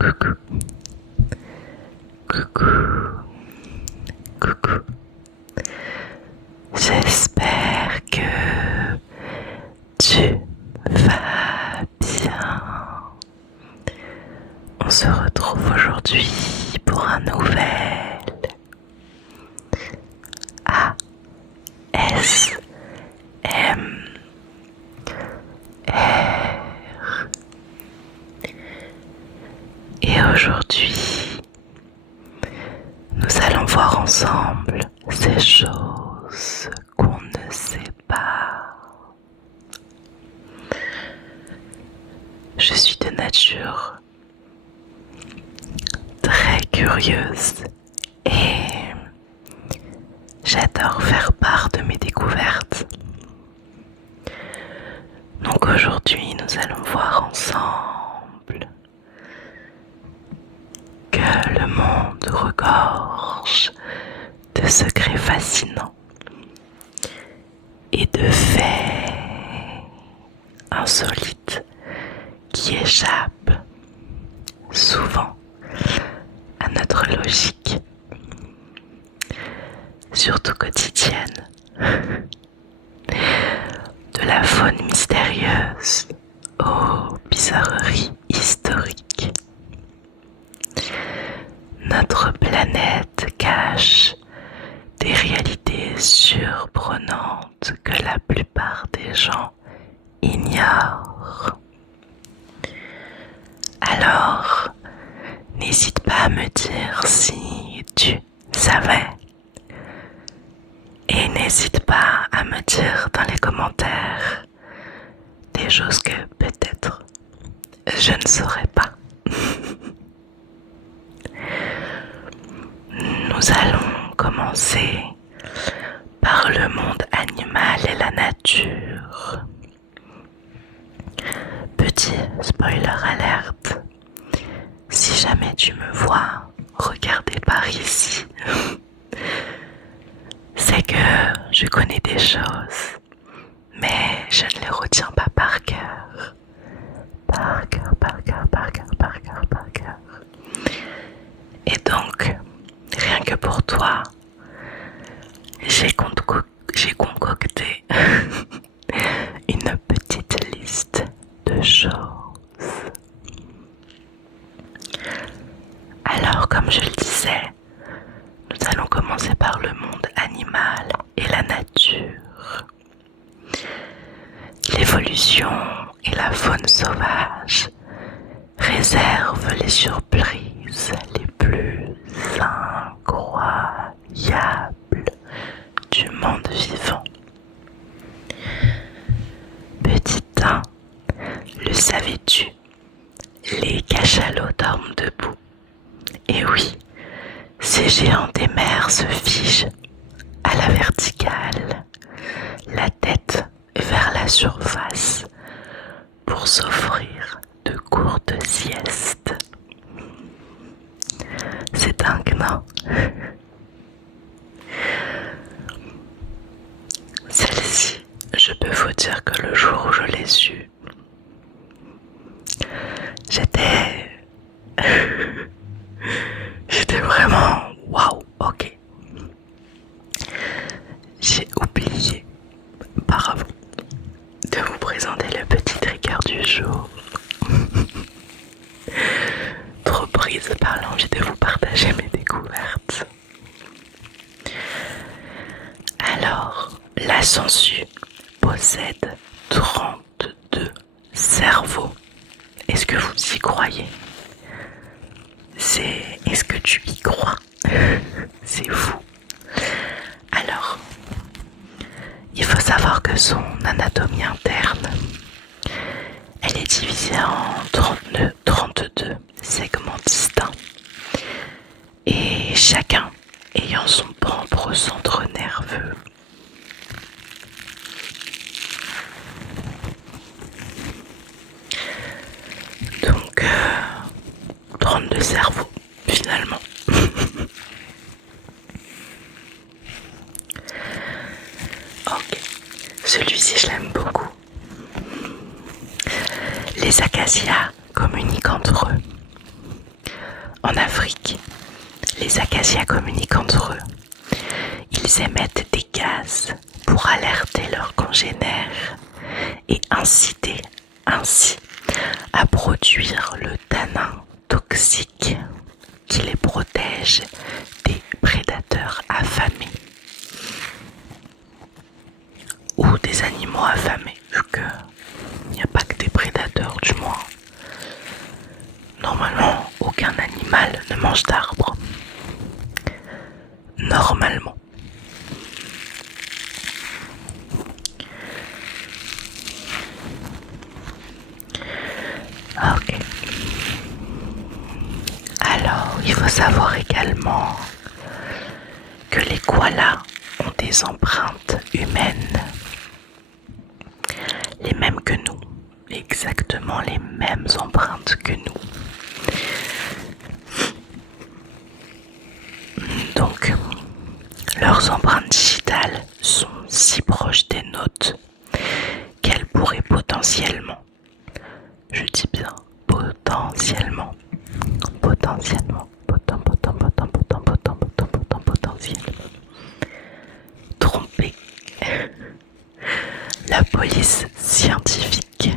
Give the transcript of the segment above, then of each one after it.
Coucou, coucou, coucou. J'espère que tu vas bien. On se retrouve aujourd'hui pour un nouvel ASMR. Et aujourd'hui, nous allons voir ensemble ces choses qu'on ne sait pas. Je suis de nature très curieuse et j'adore faire part de mes découvertes. Donc aujourd'hui, nous allons voir ensemble que le monde regorge de secrets fascinants et de faits insolites qui échappent souvent à notre logique, surtout quotidienne. De la faune mystérieuse aux bizarreries historiques. Notre planète cache des réalités surprenantes que la plupart des gens ignorent. Alors, n'hésite pas à me dire si tu savais. Et n'hésite pas à me dire dans les commentaires des choses que peut-être je ne saurais pas. Nous allons commencer par le monde animal et la nature. Petit spoiler alerte, si jamais tu me vois regarder par ici, c'est que je connais des choses, mais je ne les retiens pas par cœur. Par cœur. Et donc, rien que pour toi, j'ai concocté une petite liste de choses. Alors, comme je le disais, nous allons commencer par le monde animal et la nature. L'évolution et la faune sauvage réservent les surprises les plus incroyables du monde vivant. Petit 1, le savais-tu? Les cachalots dorment debout. Et oui, ces géants des mers se figent à la verticale, la tête vers la surface, pour s'offrir de courtes siestes. C'est dingue, non? Celle-ci, je peux vous dire que le jour où je l'ai su, j'étais vraiment waouh, ok. J'ai oublié par avant de vous présenter le petit trigger du jour. Trop prise par l'envie de vous partager mes découvertes. Alors, la sangsue possède 32 cerveaux. Est-ce que vous y croyez? Est-ce que tu y crois? C'est fou. Alors, il faut savoir que son anatomie interne, elle est divisée en 32 segments distincts et chacun ayant son propre centre nerveux. Donc, 32 cerveaux finalement. Ok, celui-ci je l'aime beaucoup. Les acacias communiquent entre eux En Afrique, les acacias communiquent entre eux. Ils émettent des gaz pour alerter leurs congénères et inciter ainsi à produire le tanin toxique qui les protège des prédateurs affamés ou des animaux affamés, vu qu'il n'y a pas que des prédateurs, du moins. Normalement, aucun animal ne mange d'arbres. Normalement. Ok. Alors, il faut savoir également que les koalas ont des empreintes humaines, les mêmes que nous, exactement les mêmes empreintes que nous. Donc, leurs empreintes digitales sont si proches des nôtres qu'elles pourraient potentiellement, je dis bien potentiellement, tromper la police scientifique.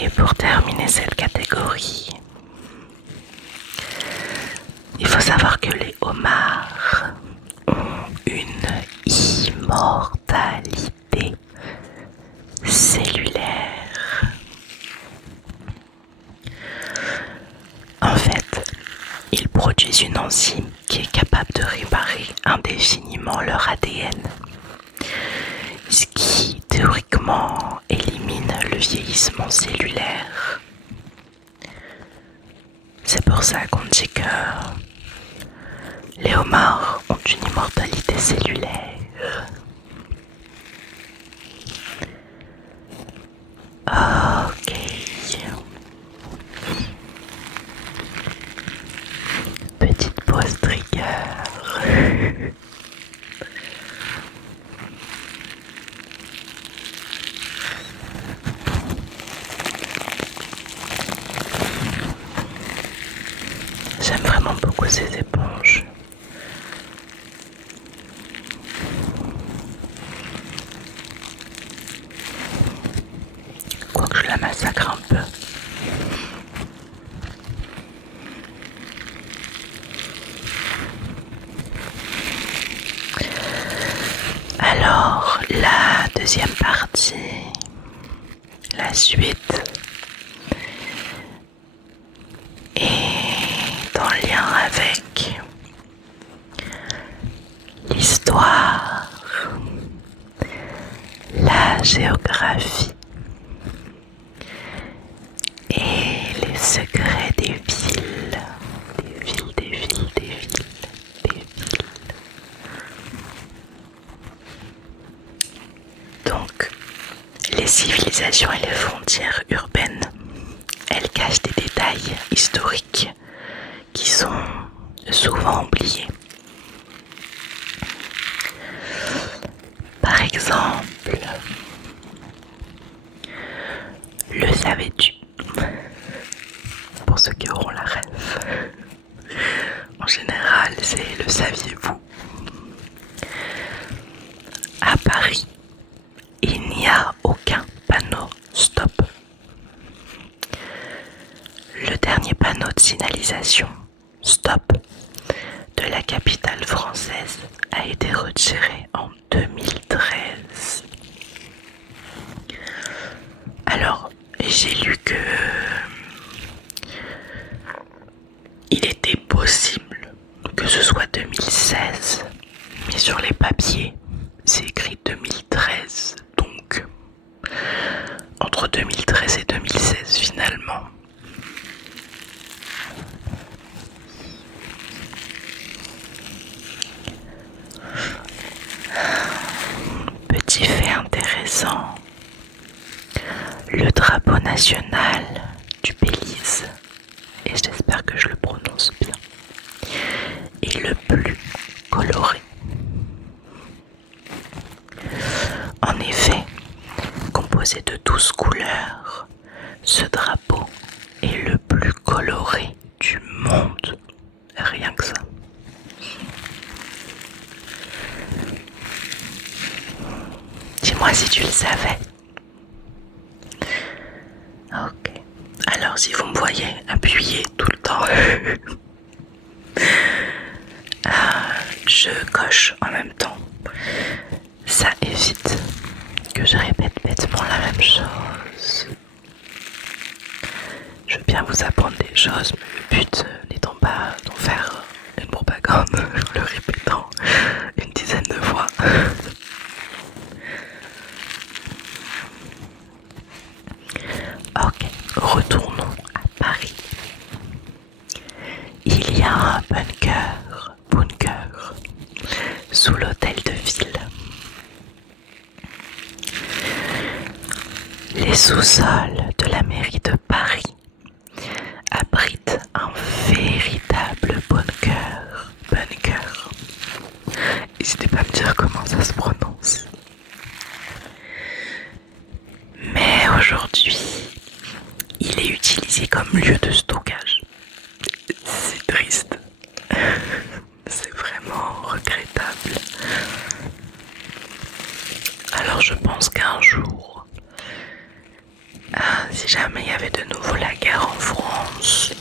Et pour terminer cette catégorie, il faut savoir que les homards ont une immortalité cellulaire. En fait, ils produisent une enzyme qui est capable de réparer indéfiniment leur ADN, ce qui théoriquement élimine le vieillissement cellulaire. C'est pour ça qu'on dit que les homards ont une immortalité cellulaire. Ok. Petite pause trigger. J'aime vraiment beaucoup ces éponges. Quoique je la massacre un peu. Alors, la deuxième partie, la suite, est en lien avec l'histoire, la géographie et les secrets des villes, des villes. Donc, les civilisations et les frontières urbaines, elles cachent des détails historiques qui sont souvent oubliés. Par exemple, le savais-tu? Pour ceux qui auront la rêve. En général, c'est le saviez-vous? À Paris, il n'y a aucun panneau stop. Le dernier panneau de signalisation stop de la capitale française a été retiré en 2013. Alors, j'ai lu que il était possible que ce soit 2016, mais sur les papiers, c'est écrit 2013, donc entre 2013 et 2016 finalement. Petit fait intéressant, le drapeau national du Belize, et j'espère que je le prononce bien, est le plus coloré si tu le savais. Ok. Alors si vous me voyez appuyer tout le temps, je coche en même temps. Ça évite que je répète bêtement la même chose. Je veux bien vous apprendre des choses, mais le but n'étant pas d'en faire une propagande en le répétant une dizaine de fois. Ok, retournons à Paris. Il y a un bunker, sous l'hôtel de ville. Les sous-sols de la mairie de Paris abritent un véritable bunker. N'hésitez pas à me dire comment ça se prononce. Mais aujourd'hui, il est utilisé comme lieu de stockage. C'est triste. C'est vraiment regrettable. Alors je pense qu'un jour, si jamais il y avait de nouveau la guerre en France,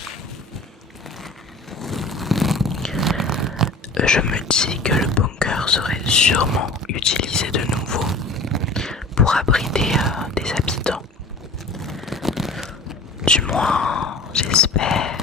je me dis que le bunker serait sûrement utilisé de nouveau pour abriter des habitants. Du moins, j'espère.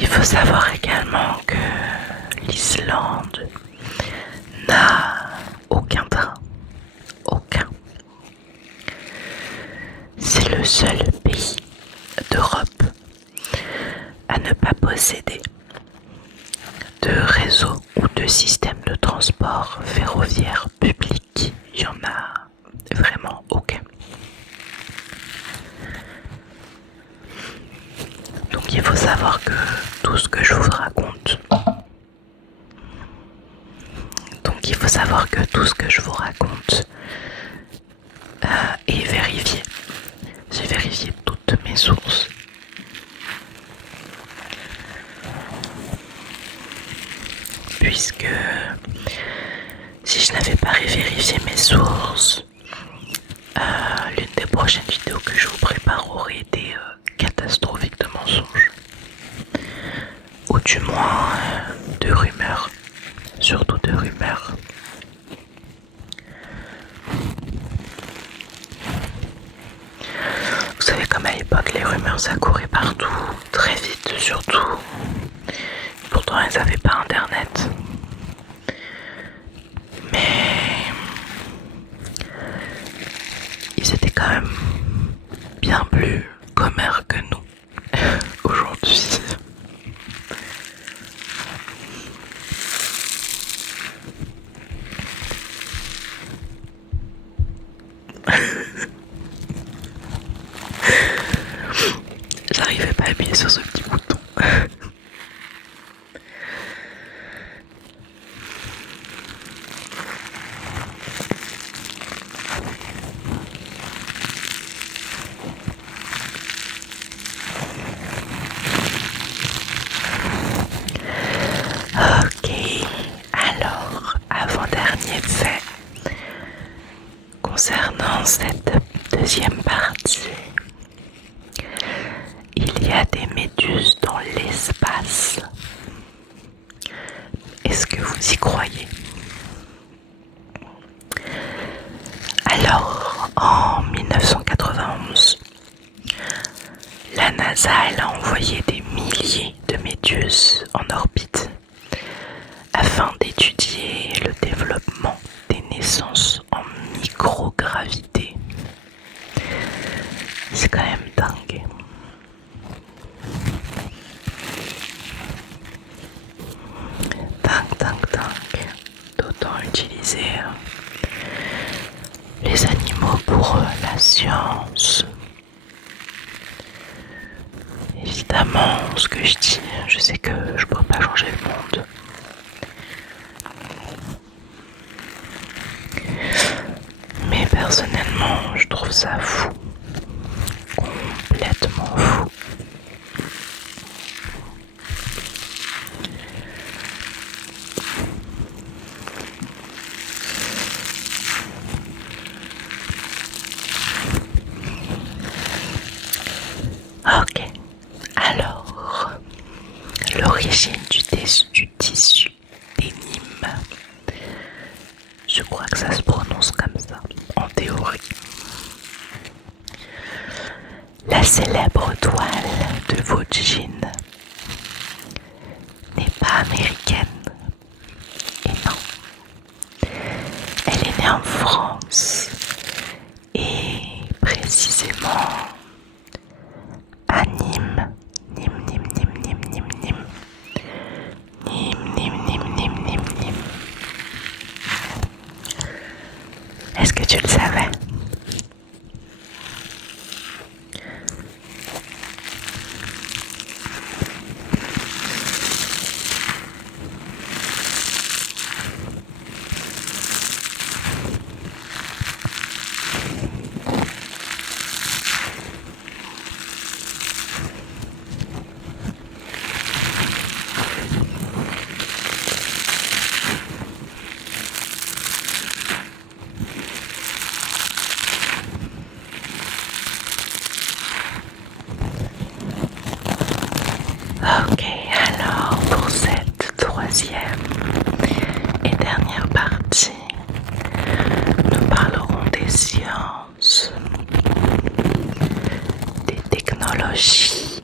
Il faut savoir également que l'Islande n'a aucun train. Aucun. C'est le seul pays d'Europe à ne pas posséder de réseau ou de système de transport ferroviaire public. Il n'y en a vraiment aucun. Donc il faut savoir que tout ce que je vous raconte, est vérifié. J'ai vérifié toutes mes sources. Puisque si je n'avais pas vérifié mes sources, l'une des prochaines vidéos que je vous prépare aurait été catastrophique de mensonges. Ou du moins de rumeurs. Surtout de rumeurs. Vous savez comme à l'époque les rumeurs ça courait partout, très vite surtout. Pourtant elles n'avaient pas internet. Mais ils étaient quand même bien plus commères que nous aujourd'hui. J'arrivais pas à appuyer sur ce petit bouton. Ok, alors, avant-dernier fait, concernant cette deuxième partie, il y a des méduses dans l'espace. Est-ce que vous y croyez? Alors, en 1991, la NASA elle a envoyé des milliers de méduses en orbite afin d'étudier le développement des naissances en microgravité. C'est quand même dingue. Dingue. D'autant utiliser les animaux pour la science. Évidemment, ce que je dis Je sais que je pourrais pas changer le monde. Mais personnellement, je trouve ça fou. Complètement fou. Ok, alors, l'origine du tissu dénime, je crois que ça se prononce comme ça, en théorie. La célèbre toile de Vaughan n'est pas américaine, et non, elle est née en France, et précisément à Nîmes. Nîmes. Est-ce que tu le savais? Ok, alors pour cette troisième et dernière partie, nous parlerons des sciences, des technologies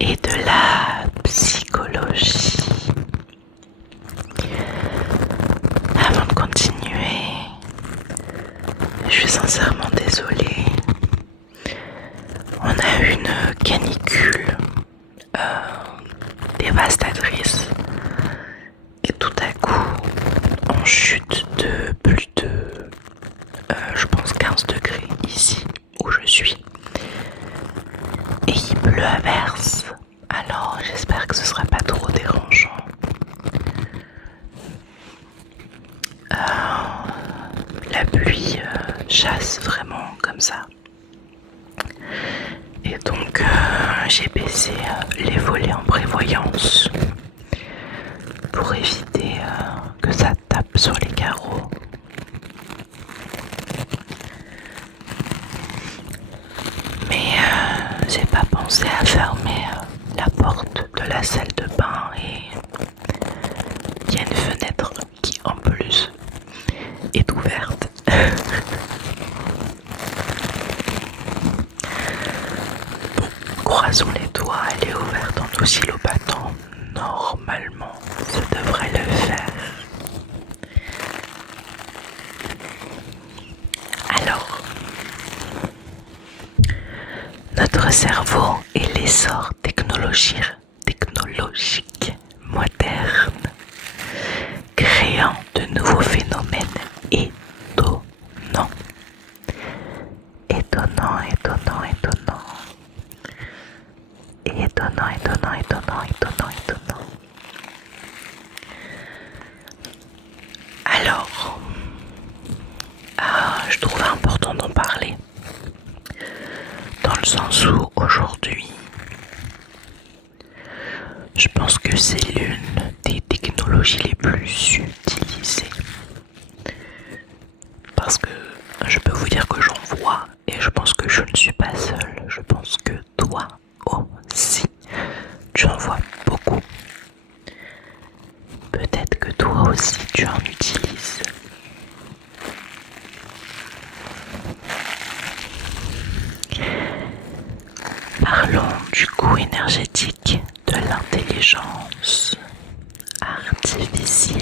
et de la psychologie. Avant de continuer, je suis sincèrement désolée. On a eu une canicule dévastatrice et tout à coup on chute de plus de je pense 15 degrés ici où je suis et il pleut à verse. Alors j'espère que ce sera pas trop dérangeant. La pluie chasse vraiment comme ça. Et donc j'ai baissé les volets en prévoyance pour éviter que ça tape sur les carreaux. Mais j'ai pas pensé à fermer la porte de la salle de bain et il y a une fenêtre qui en plus est ouverte. Croisons les doigts, elle est ouverte en oscillobattant. Normalement, ça devrait le faire. Alors, notre cerveau et l'essor technologique moderne, créant de nouveaux phénomènes étonnants. Alors, je trouve important d'en parler, dans le sens où aujourd'hui, je pense que c'est l'une des technologies les plus utilisées. Parce que je peux vous dire que j'en vois et je pense que je ne suis pas seule. Je pense que toi aussi, tu en vois beaucoup. Peut-être que toi aussi tu en utilises. Parlons du coût énergétique de l'intelligence artificielle.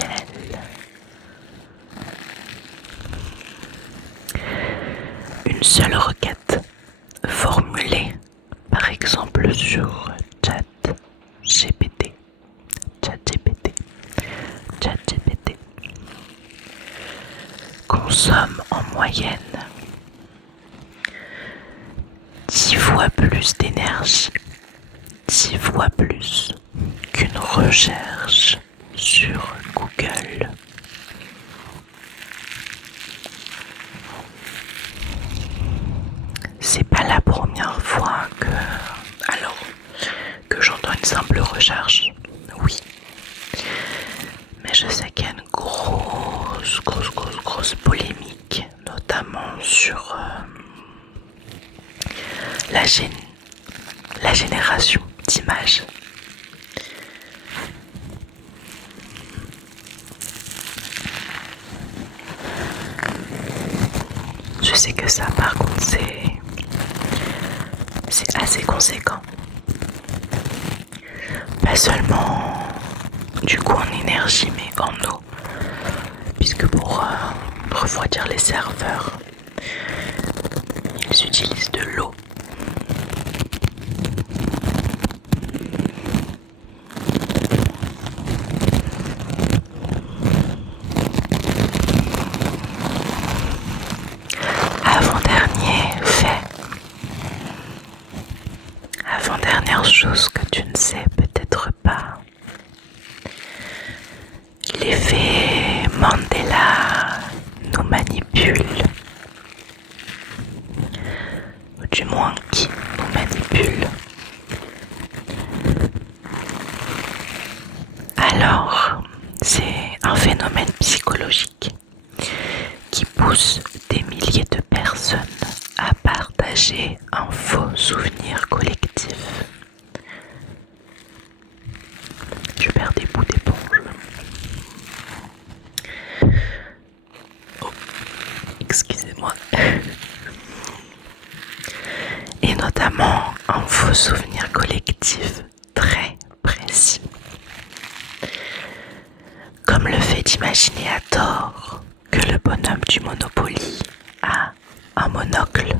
Une seule requête formulée, par exemple sur ChatGPT, consomme en moyenne 10 fois plus d'énergie, 10 10 fois plus qu'une recherche sur Google. C'est pas la première fois que j'entends une simple recherche, oui. Mais je sais qu'il y a une grosse polémique, notamment sur la génération d'images. Je sais que ça, par contre, c'est assez conséquent. Pas seulement du coup en énergie, mais en eau. Puisque pour refroidir les serveurs, ils utilisent de l'eau. Avant-dernière chose que tu ne sais peut-être pas, l'effet Mandela nous manipule, ou du moins qui nous manipule. Alors, c'est un phénomène psychologique qui pousse des milliers de personnes à partager un faux souvenir collectif. Je perds des bouts d'éponge. Oh, excusez-moi. Et notamment un faux souvenir collectif très précis. Comme le fait d'imaginer à tort que le bonhomme du Monopoly a un monocle.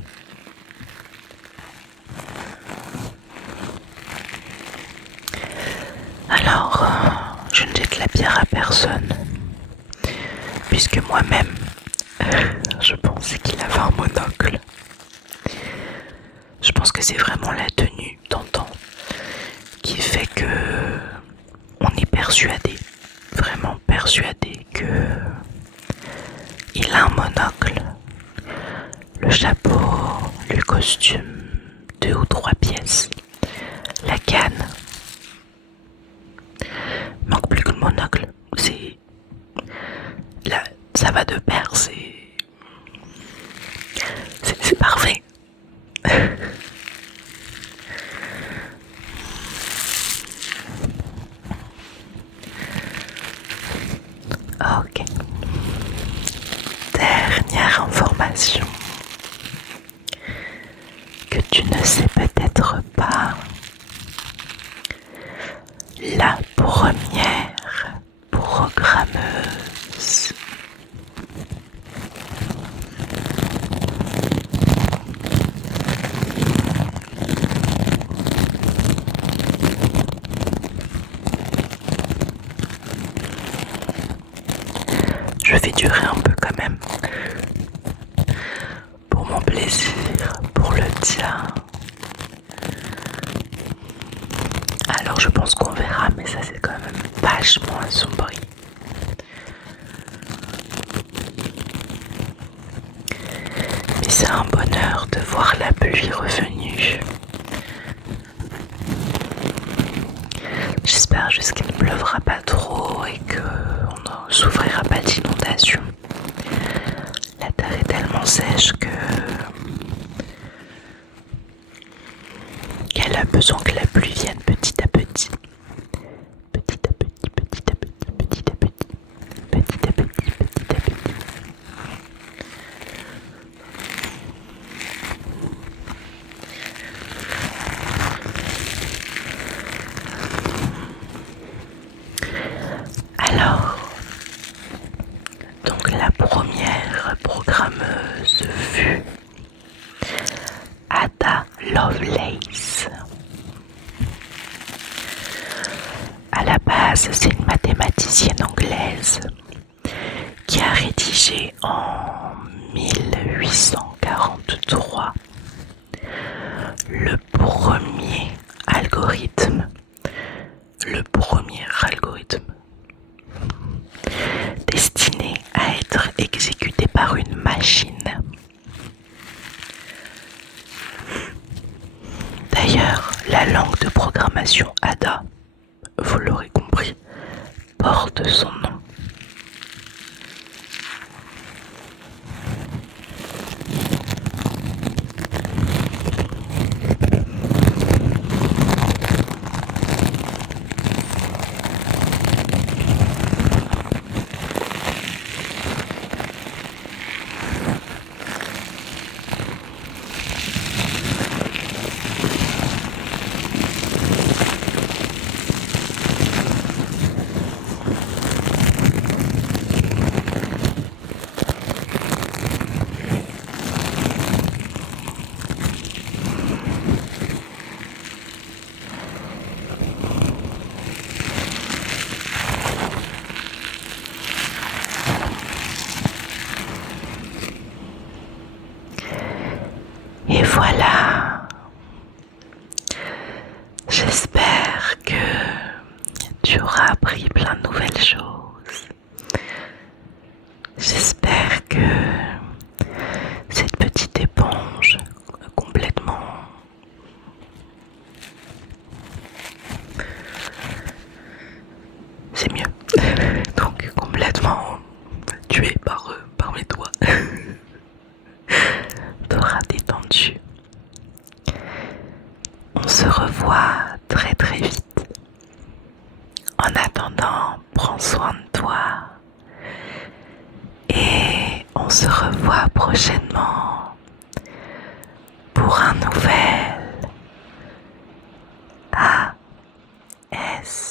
Alors, je ne jette la pierre à personne, puisque moi-même, je pensais qu'il avait un monocle. Je pense que c'est vraiment la tenue d'antan qui fait que on est persuadé, vraiment persuadé que il a un monocle, le chapeau, le costume, 2 ou 3 pièces, la canne. Manque plus que le monocle. C'est là, ça va de pair, c'est parfait. Ok. Dernière information que tu ne sais peut-être pas. La première programmeuse je fais durer un peu quand même pour mon plaisir, pour le tien. Alors je pense qu'on verra, mais ça c'est quand même vachement assombri. Mais c'est un bonheur de voir la pluie revenue. J'espère juste qu'il ne pleuvra pas trop et qu'on ne souffrira pas d'inondation. La terre est tellement sèche qu'elle a besoin que la pluie vienne petit à petit. Petit à petit, petit à petit, petit à petit, petit à petit, petit à petit. Alors, donc la première programmeuse fut Ada Lovelace. À la base, c'est une mathématicienne anglaise qui a rédigé en 1843 le premier algorithme La langue de programmation Ada, vous l'aurez compris, porte son nom. Et voilà, j'espère que tu auras appris plein de nouvelles choses. J'espère que cette petite éponge complètement c'est mieux. Donc complètement tuée par mes doigts. T'auras détendu. On se revoit très très vite. En attendant, prends soin de toi. Et on se revoit prochainement pour un nouvel ASMR.